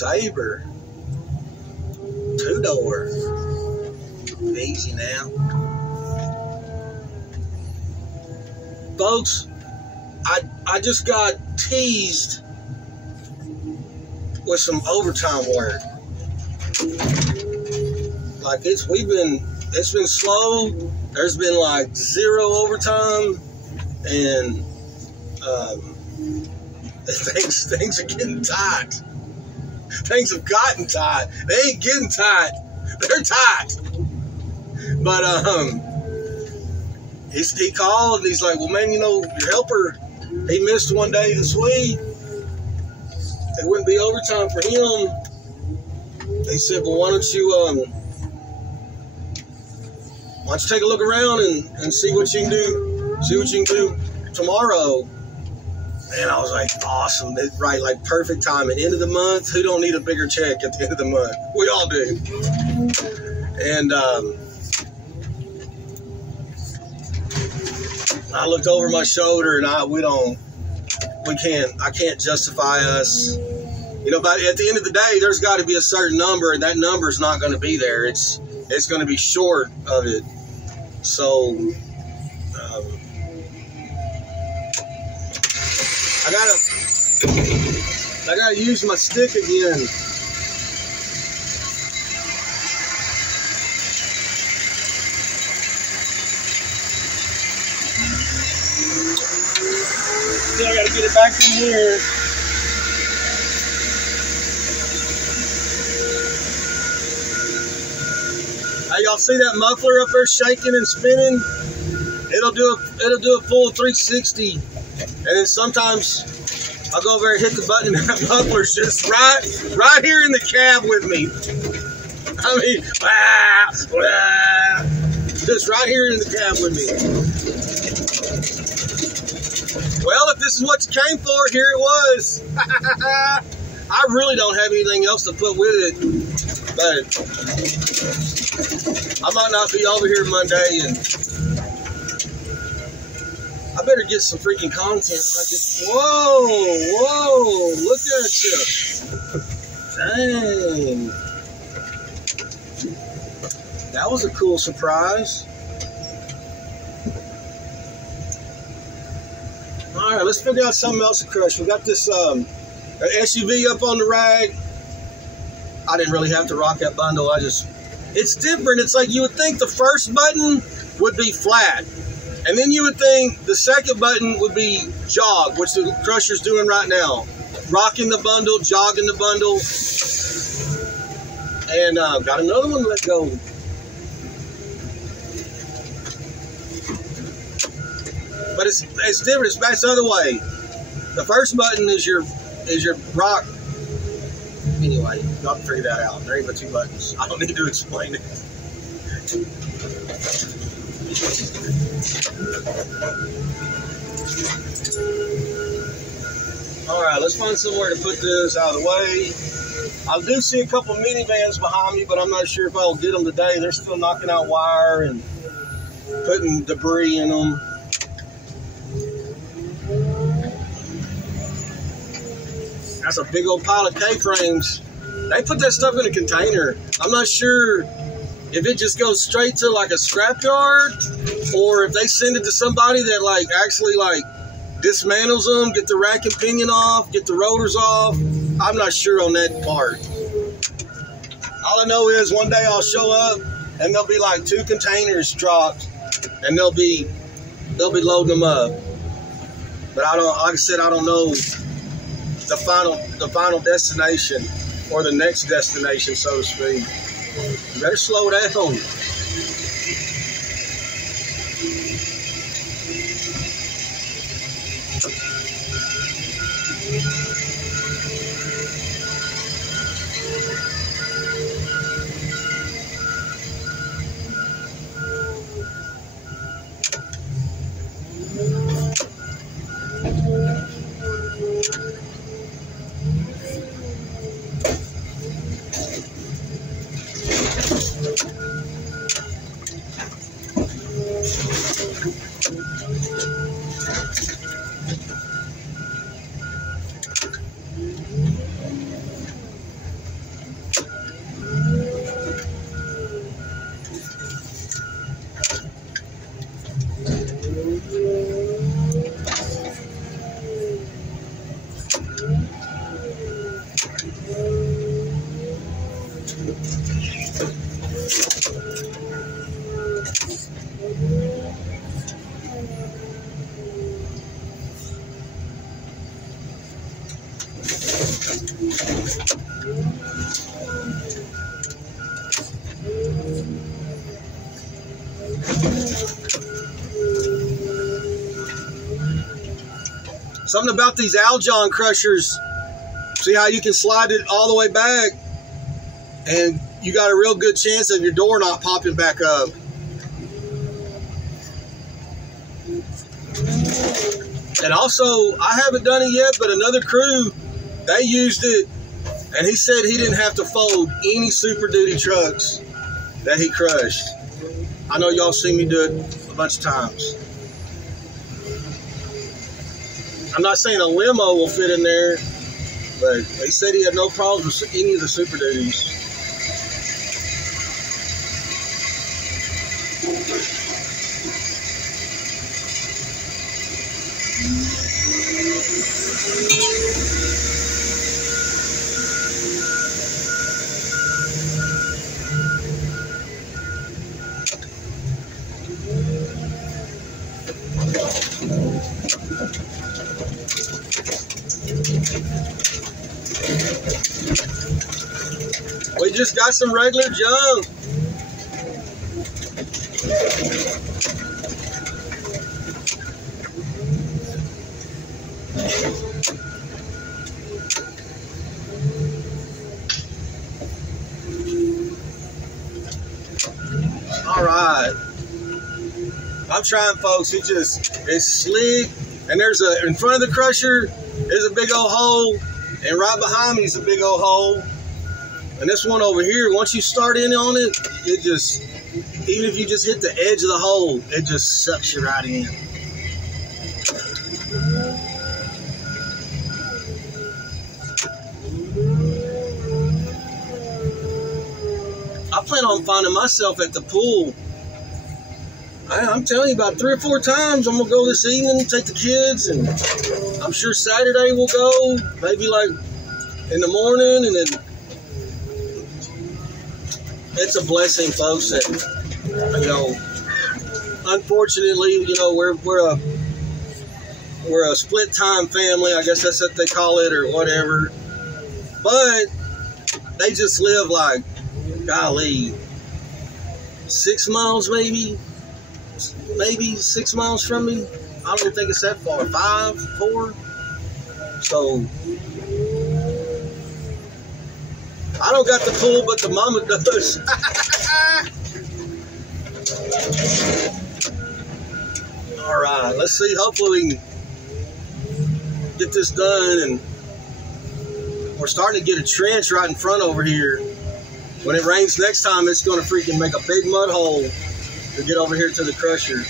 LeSabre. 2-door. Easy now. Folks, I just got teased with some overtime work. Like it's been slow. There's been like 0 overtime, and things are getting tight. Things have gotten tight. They ain't getting tight. They're tight. But he called and he's like, well, man, you know, your helper, he missed 1 day this week. It wouldn't be overtime for him. They said, well, why don't you take a look around and see what you can do. See what you can do tomorrow. And I was like, awesome. Right, like perfect timing. End of the month. Who don't need a bigger check at the end of the month? We all do. And I looked over my shoulder, and I can't justify us. You know, but at the end of the day, there's got to be a certain number, and that number is not going to be there. It's going to be short of it. So I gotta use my stick again. See, I gotta get it back in here. Hey, y'all see that muffler up there shaking and spinning? It'll do a full 360, and then sometimes I'll go over there and hit the button, and that muffler's just right here in the cab with me. I mean, just right here in the cab with me. Well, if this is what you came for, here it was. I really don't have anything else to put with it, but I might not be over here Monday, and I better get some freaking content. Whoa, look at you. Dang. That was a cool surprise. All right, let's figure out something else to crush. We got this SUV up on the rag. I didn't really have to rock that bundle. It's different. It's like you would think the first button would be flat. And then you would think the second button would be jog, which the crusher's doing right now. Rocking the bundle, jogging the bundle. And got another one to let go. But it's different. It's back the other way. The first button is your rock. Anyway, y'all can figure that out. There ain't but 2 buttons. I don't need to explain it. All right, let's find somewhere to put this out of the way. I do see a couple minivans behind me, but I'm not sure if I'll get them today. They're still knocking out wire and putting debris in them. That's a big old pile of K-frames. They put that stuff in a container. I'm not sure if it just goes straight to like a scrapyard, or if they send it to somebody that actually dismantles them, get the rack and pinion off, get the rotors off. I'm not sure on that part. All I know is one day I'll show up and there'll be like 2 containers dropped, and they'll be loading them up. But I don't, like I said, I don't know the final destination, or the next destination, so to speak. You better slow down. Something about these Aljon crushers, see how you can slide it all the way back and you got a real good chance of your door not popping back up. And also, I haven't done it yet, but another crew, they used it, and he said he didn't have to fold any Super Duty trucks that he crushed. I know y'all seen me do it a bunch of times. I'm not saying a limo will fit in there, but he said he had no problems with any of the Super Duties. We just got some regular junk. All right. I'm trying, folks. It's slick. And there's in front of the crusher, there's a big old hole. And right behind me is a big old hole. And this one over here, once you start in on it, it just, even if you just hit the edge of the hole, it just sucks you right in. I plan on finding myself at the pool. I'm telling you, about 3 or 4 times I'm gonna go this evening, take the kids, and I'm sure Saturday we'll go, maybe like in the morning, and then it's a blessing, folks. That, you know, unfortunately, you know, we're a split time family. I guess that's what they call it, or whatever. But they just live like, golly, 6 miles maybe 6 miles from me. I don't think it's that far. 5, 4. So I don't got the pool, but the mama does. All right, let's see. Hopefully we can get this done. And we're starting to get a trench right in front over here. When it rains next time, it's going to freaking make a big mud hole to get over here to the crusher.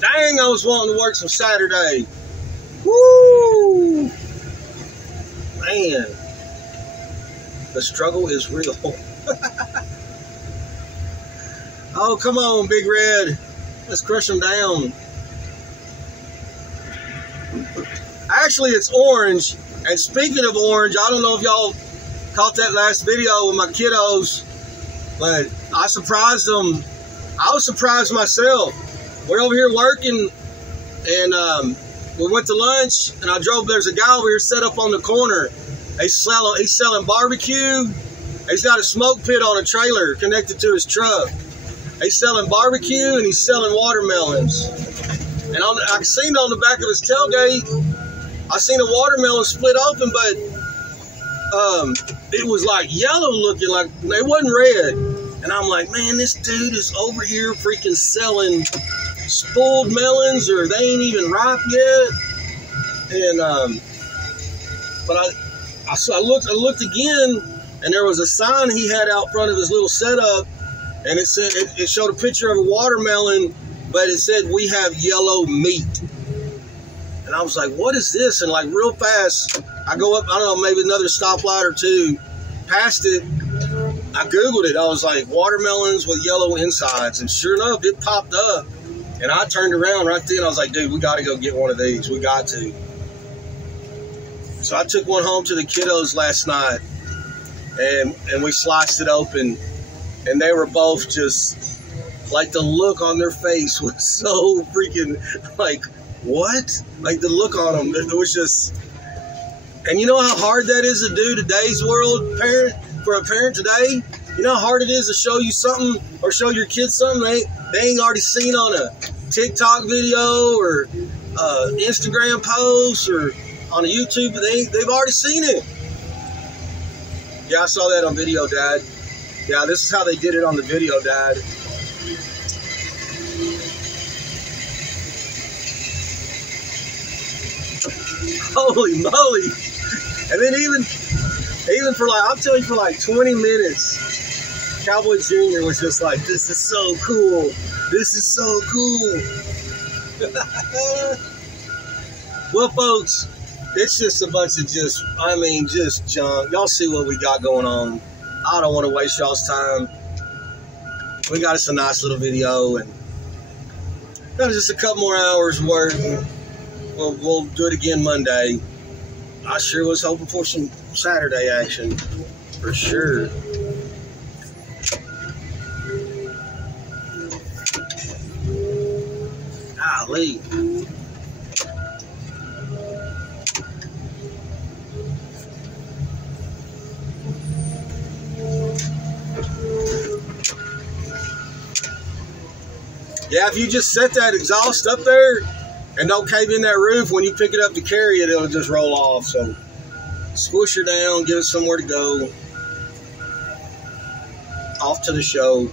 Dang, I was wanting to work some Saturday. Woo! Man, the struggle is real. Oh, come on, Big Red. Let's crush them down. Actually, it's orange. And speaking of orange, I don't know if y'all caught that last video with my kiddos, but I surprised them. I was surprised myself. We're over here working, and we went to lunch, and I drove. There's a guy over here set up on the corner. He's selling barbecue. He's got a smoke pit on a trailer connected to his truck. He's selling barbecue, and he's selling watermelons. And I seen on the back of his tailgate, I seen a watermelon split open, but it was like yellow looking, like it wasn't red. And I'm like, man, this dude is over here freaking selling spoiled melons, or they ain't even ripe yet. And but I looked again, and there was a sign he had out front of his little setup, and it said, it showed a picture of a watermelon, but it said, we have yellow meat. And I was like, what is this? And like real fast, I go up, I don't know, maybe another stoplight or two past it. I Googled it. I was like, watermelons with yellow insides. And sure enough, it popped up. And I turned around right then. I was like, dude, we got to go get one of these. We got to. So I took one home to the kiddos last night. And we sliced it open. And they were both just, like, the look on their face was so freaking, like, what? Like, the look on them, it was just... And you know how hard that is to do today's world, for a parent today? You know how hard it is to show you something or show your kids something they ain't already seen on a TikTok video or Instagram post or on a YouTube. They've already seen it. Yeah, I saw that on video, Dad. Yeah, this is how they did it on the video, Dad. Holy moly. And then even for like, I'll tell you, for like 20 minutes, Cowboy Jr. was just like, this is so cool. This is so cool. Well, folks, it's just a bunch of just junk. Y'all see what we got going on. I don't want to waste y'all's time. We got us a nice little video, and got just a couple more hours work. We'll do it again Monday. I sure was hoping for some Saturday action, for sure. Golly. Yeah, if you just set that exhaust up there and don't cave in that roof, when you pick it up to carry it, it'll just roll off. So squish her down, give it somewhere to go. Off to the show.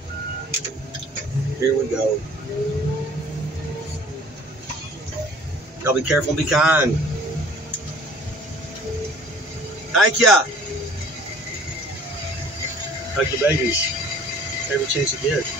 Here we go. Y'all be careful and be kind. Thank ya. Hug your babies every chance you get.